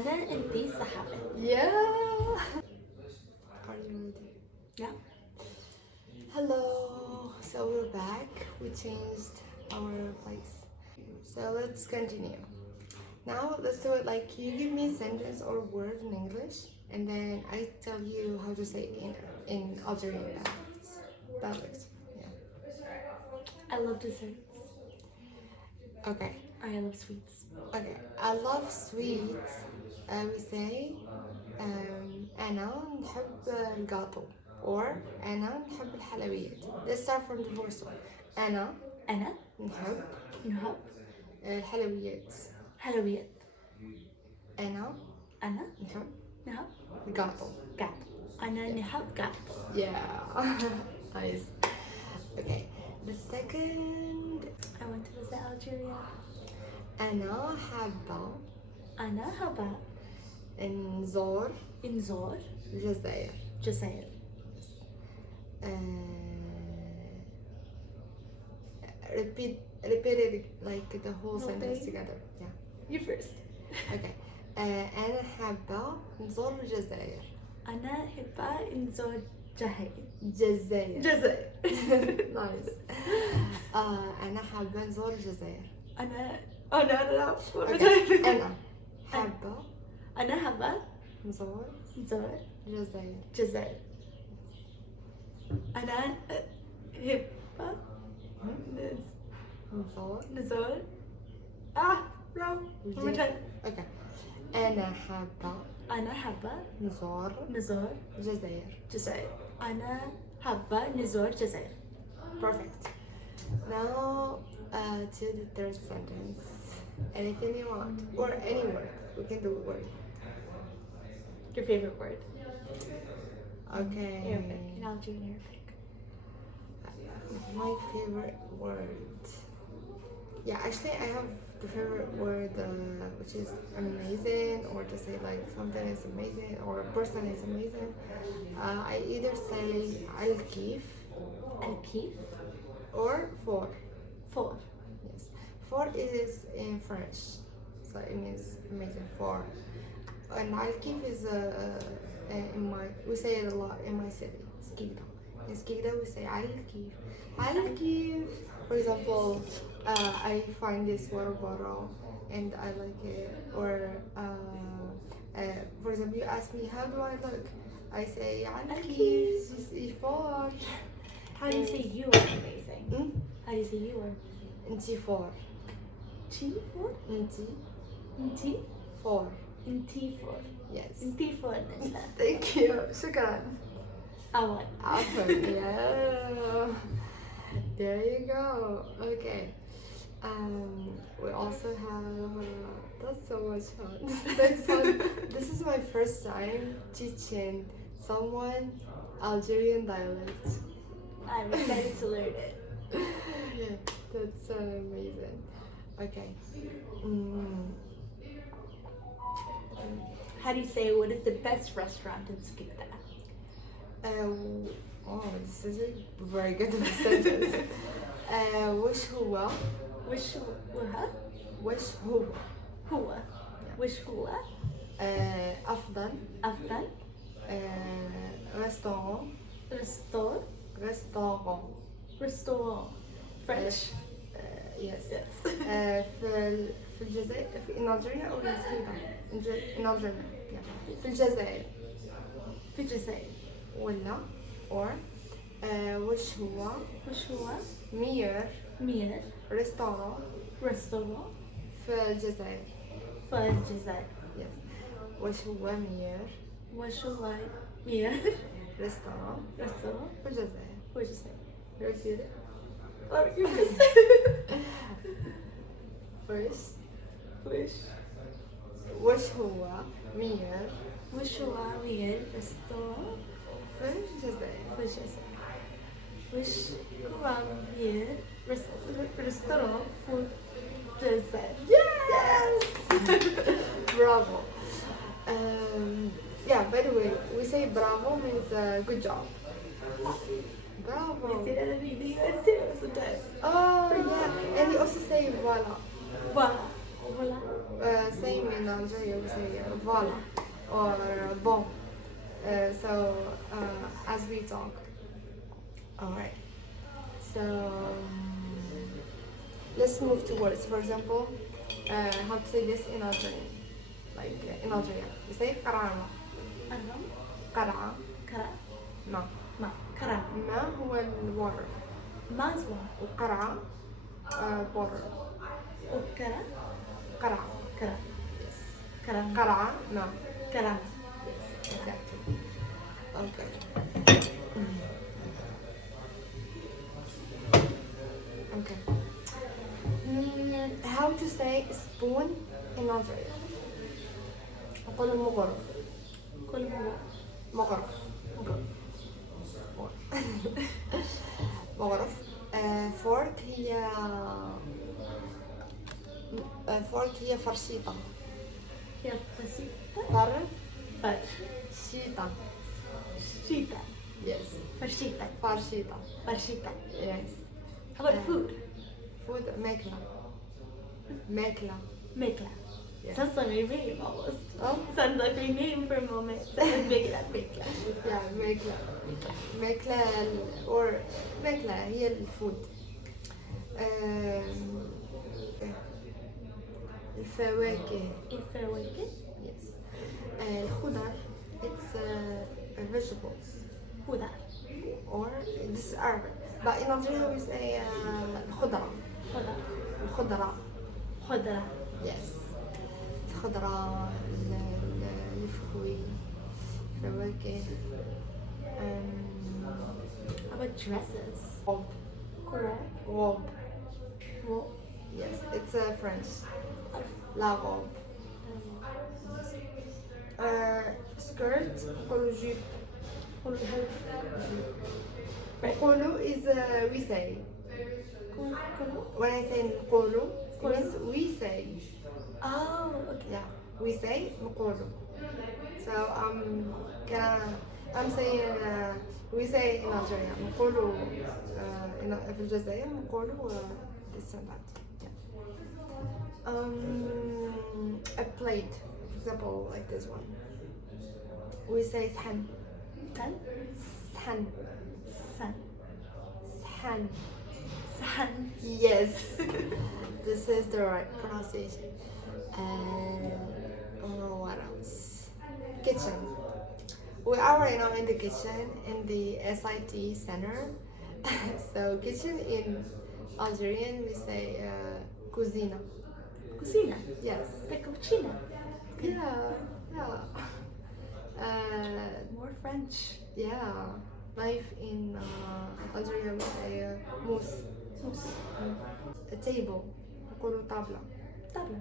أنا أنتي صحابي. Yeah. Are you ready? Yeah. Hello. So we're back. We changed our place. So let's continue. Now let's do it like you give me a sentence or word in English, and then I tell you how to say it in Algerian dialect. Yeah. I love desserts. Okay. I love sweets. Okay. I love sweets. We say أنا نحب الجاتو or أنا نحب الحلويات. Let's start from the first one. أنا نحب نحب الحلويات. حلويات. أنا نحب نحب الجاتو. أنا نحب جاتو. Yeah. Nice. Okay. The second. I want to visit Algeria. أنا حابة حابة نزور نزور الجزائر. الجزائر. Repeat it like the whole sentence together. Yeah. You first. Okay. أنا حابة نزور الجزائر. أنا حابة نزور الجزائر. Nice. أنا حابة نزور الجزائر. أنا Okay. أنا حابة نزور الجزائر. أنا حابة نزور wrong. One more time. Okay. أنا حابة نزور الجزائر. أنا حابة نزور الجزائر. Perfect. Now to the third sentence. Anything you want or any word. We can do a word. Your favorite word? Okay. Arabic. In Algerian Arabic. My favorite word. Yeah, actually I have the favorite word which is amazing, or to say like something is amazing or a person is amazing. I either say al-kif or for. Yes. For is in French, so it means amazing. For. And al-kif is we say it a lot in my city, Skikda. In Skikda we say al-kif. Al-kif. For example, I find this water bottle and I like it. Or for example, you ask me how do I look, I say al-kif. For. How do you say you are amazing? How do you say you are? Inti for. Inti for. Yes. Inti for. Thank you. شكرا. أول. Yeah. There you go. Okay. We also have. That's so much fun. That's fun. This is my first time teaching someone Algerian dialect. I'm excited to learn it. Yeah, that's amazing. Okay. How do you say what is the best restaurant in Skikda? This is a very good sentence. وش هو أفضل restaurant French. Yes. في الجزائر in Algeria or in Sweden? In Algeria. Yeah. في الجزائر. ولا or وش هو مير ريستوران في الجزائر. Yes. وش هو مير ريستوران في الجزائر. Repeat it. You first. First. وش هو مير ريستوران في الجزائر. وش هو مير ريستوران في الجزائر. Yes! Bravo. Yeah, by the way, we say bravo means good job. Bravo. You say that in the US too sometimes. Oh, yeah. And we also say voila. Voilà. Same in Algeria, we say voilà or bon. As we talk. Alright. So let's move to words. For example, how to say this in Algerian? Like in Algeria, we say قرعة. الرم. قرعة. كرا. ما. ما. كرا. ما هو الwater. ما زوان. وقرعة water. وكرا. قرعة. كرا. Yes. كرا. قرعة ما. كرا. Yes. Exactly. Okay. Okay. How to say spoon in Algeria? نقول مغرف. كل مرة. مغرف. مغرف. فورك هي فرشيطة. هي بسيطة. فرشيطة. شيطة. Yes. فرشيطة. فرشيطة. فرشيطة. Yes. How about food? Food ماكلة. ماكلة. Mekla. Yes. Sounds like my name almost. Oh. Sounds like my name for a moment. Sounds like Mekla. Mekla. Yeah, ماكلة. ماكلة or ماكلة هي الفود. الفواكه. الفواكه. Yes. الخضر. It's vegetables. خضار. Or this is Arabic. But in Algeria we say الخضرة. خضار. الخضرة. خضرة. Yes. الخضرة. الفخوي. الفواكه. How about dresses? Robe. Correct. Robe. Well, Yes, it's French. La robe. Skirt. نقولو جيب. نقولو is we say. When I say نقولو, it means we say. oh, okay. Yeah, we say نقولو. So I'm saying we say in Algeria نقولو في الجزائر نقولو this and that. A plate, for example, like this one. We say صحن. Sun. صحن. Sun. صحن. Sun. Yes, this is the right pronunciation. I don't know what else. Kitchen. We are right now in the kitchen in the SIT center. So kitchen in Algerian we say cuisine. Cucina. Yes. Like cucina. Yeah. More French. Yeah. Knife in Algeria we say mousse. Mousse. A table. نقولو طابلة. Tabla.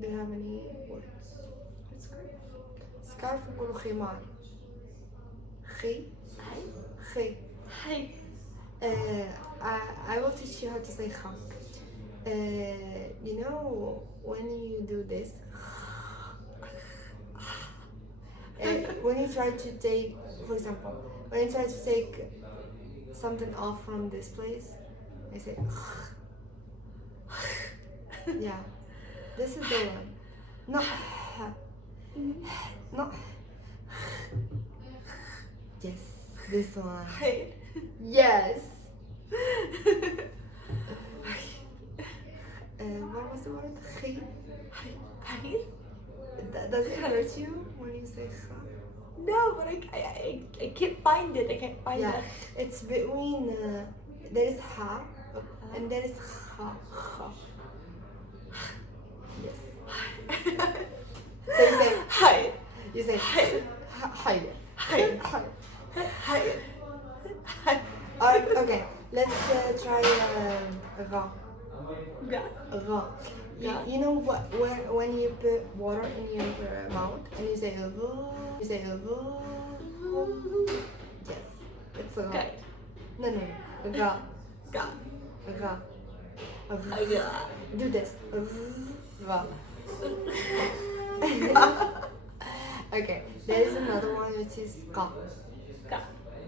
Do you have any words? Scarf نقولو خمار. خي. Hi. خي. Hi. I will teach you how to say kha. You know when you do this, when you try to take, for example, when you try to take something off from this place, I say, yeah, this is the one. No, no. Yes, this one. Hi. Yes. What was the word? Khi? Hi. Does it hurt you when you say kha? No, but I can't find it. I can't find Yeah, it. it's between there is ha and there is kha. Yes. So you say Hi. you say Hi. hi. Hi. Hi. Hi. Hi. Okay, let's try ra. Yeah. Ra. Yeah. You know what? When you put water in your mouth and you say ra, you say ra. Yes, it's ra. Okay. No, ra, Got. ra. I got. Do this. Ra. Okay, there is another one which is ka. Got.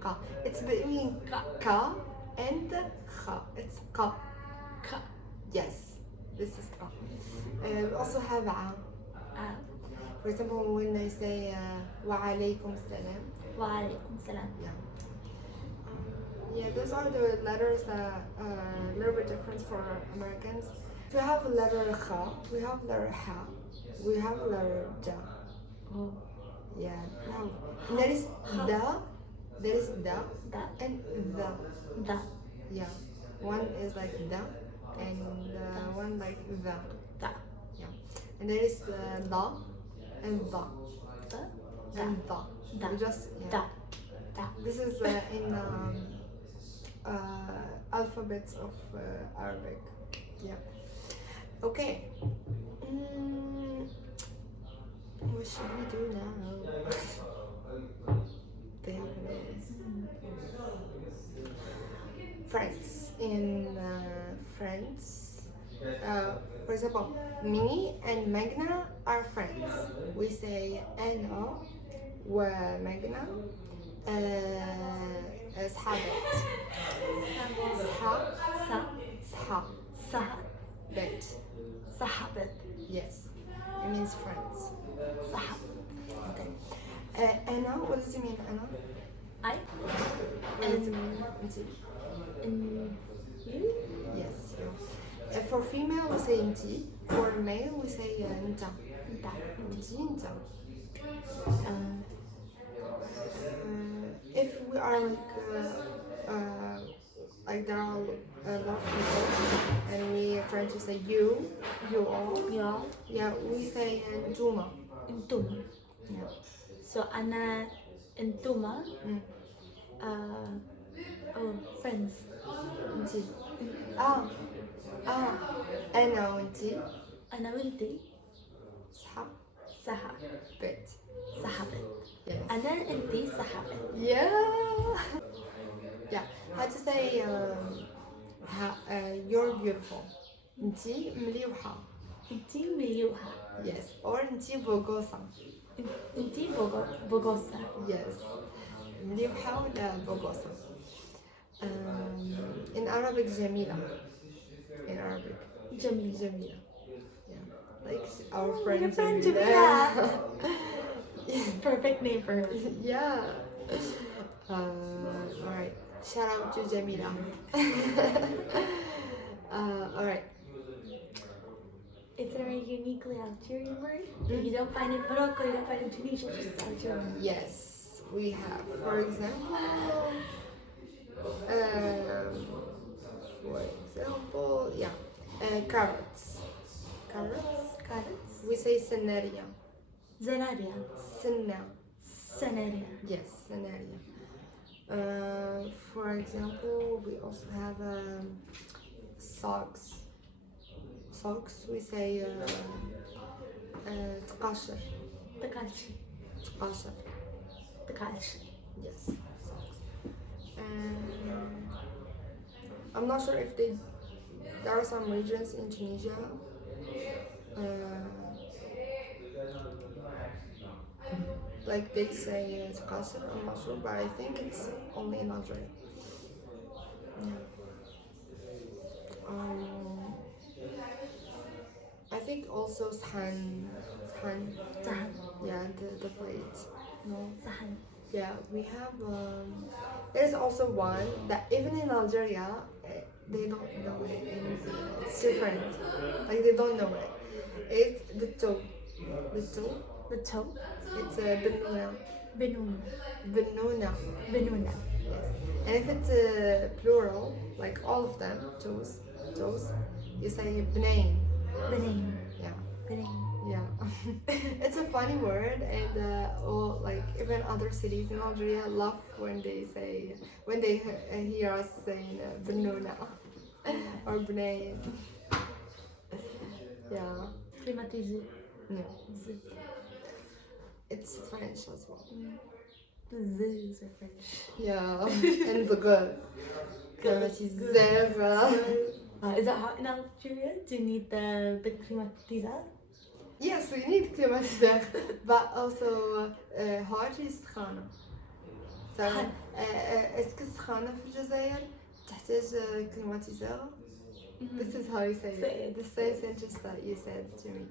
Ka. It's between Ka. ka and kha. It's qa. Ka. Yes, this is qa. We also have a. For example, when they say wa alaykum salam. Wa alaykum salam. Yeah, those are the letters that are a little bit different for Americans. We have a letter kha, we have letter ha, we have letter ja. Oh. Yeah, and there is da, there is da, Da. and the. Da. Yeah, one is like da, and one like the. Da. Yeah, and there is da, and the, Da. and the. Da. We just yeah. Da. Da. This is in alphabets of Arabic. Yeah. Okay. What should we do now? Friends. In friends. For example, me and Meghana are friends. We say أنا ومغنى أصحابات. صحاب. Sahabat. Sahabat. Yes, it means friends. Sahabat. Okay. أنا, what does it mean أنا? I. What does it mean أنتي? You. Yes, you. For female we say أنتي. For male we say أنت. Da. أنتي أنت. If we are like there are a lot of people and we are trying to say you all. Y'all. Yeah, we say Juma. Entum. Yeah. So أنا أنتما. Friends. أنتي. أنا وأنتي. أنا وأنتي. صحاب. صحابات. Yes. أنا أنتي صحابات. Yeah. Yeah. How to say you're beautiful. أنتي مليوحة. أنتي مليوحة. Yes. Or أنتي بوغوسة. أنتي بوغوسة. Yes. مليوحة ولا بوغوسة. In Arabic جميلة. In Arabic. جميلة. Yeah. Like our friend Your friend Jamila. Perfect name for her. Yeah. Alright. Shout out to Jamila. Alright. Is there a uniquely Algerian word? If you don't find it in Morocco, you don't find it in Tunisia, just Algerian. Yes, we have. For example, carrots. Carrots. We say scenario. Zanaria. Scenario. Yes, scenario. For example, we also have socks. Socks, we say تقاشر. Takashi. Yes, socks. I'm not sure if there are some regions in Tunisia. Like they say تقاشر, I'm not sure, but I think it's only in Algeria. Yeah. I think also sahan. Sahan. Yeah, the plate. No, sahan. Yeah, we have. There's also one that even in Algeria, they don't know it. It's different. Like they don't know it. It's the toe. The toe. The toe. It's a benuna. Benuna. Yes. And if it's plural, like all of them, toes, you say bnain. Yeah. Yeah. It's a funny word, and like even other cities in Algeria love when they hear us saying benuna or bnain. Yeah. Climatisé. No. It's French as well. The Z's are French. Yeah. And the good. Climatiseur. Is it hot in Algeria? Do you need the climatizer? Yes, we need climatiseur, but also hot is سخانة. Est-ce que سخانة في الجزائر تحتاج climatiseur. This is how you say Say it. it. The same sentence that you said to me.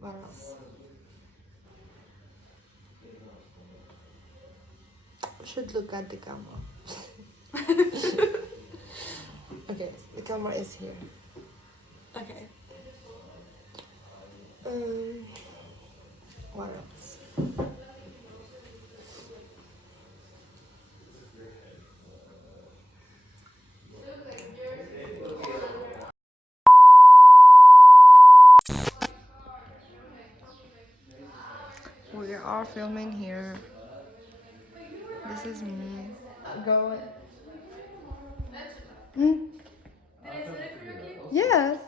What else? We should look at the camera. Okay, the camera is here. Okay. What else? We are filming here. This is me. Go. Hmm? Yes.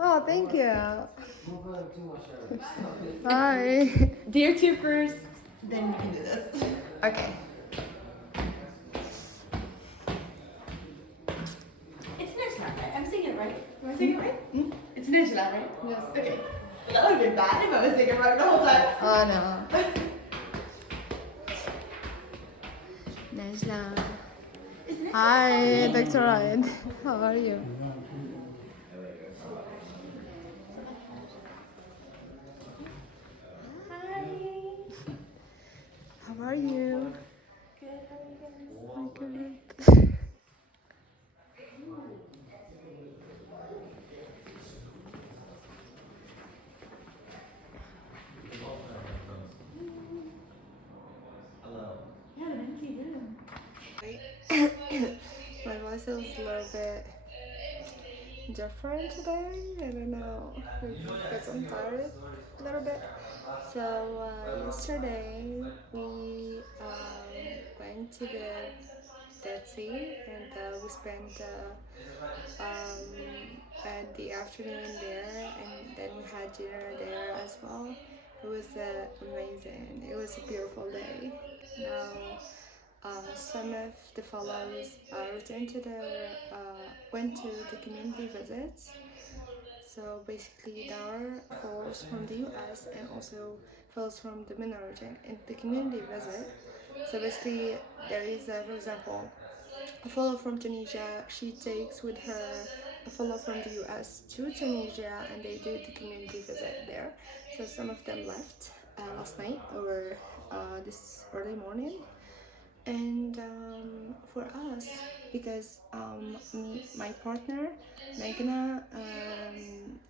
Oh, thank you. Bye. Do your two first, then we can do this. Okay. It's Najla, right? I'm saying it right. Am I saying it right? It's Najla, right? Yes. Okay. That would have been bad if I was saying it right the whole time. Oh no. Najla. Hi, Dr. Ryan. How are you? Hi. How are you? Good, how are you guys? I'm good. Yeah, the Nancy did. My voice is a little bit different today. I don't know, because I'm tired a little bit. So yesterday we went to the Dead Sea and we spent the afternoon there, and then we had dinner there as well. It was amazing. It was a beautiful day. Now some of the fellows returned to their went to the community visits. So basically, there are fellows from the US and also fellows from the minority in the community visit. So basically, there is, for example, a fellow from Tunisia. She takes with her a fellow from the US to Tunisia, and they do the community visit there. So some of them left last night or this early morning. And for us, because my partner Meghana,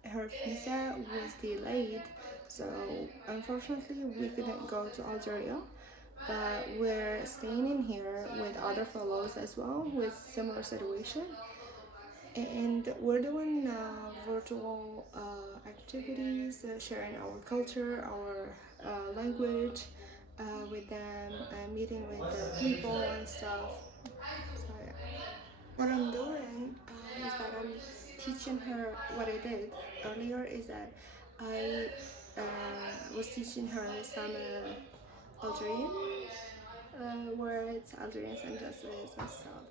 her visa was delayed, so unfortunately we couldn't go to Algeria, but we're staying in here with other fellows as well with similar situation, and we're doing virtual activities, sharing our culture, our language with them, meeting with the people and stuff. So yeah. What I'm doing is that I'm teaching her what I did earlier is that I was teaching her some Algerian words, Algerian sentences and stuff.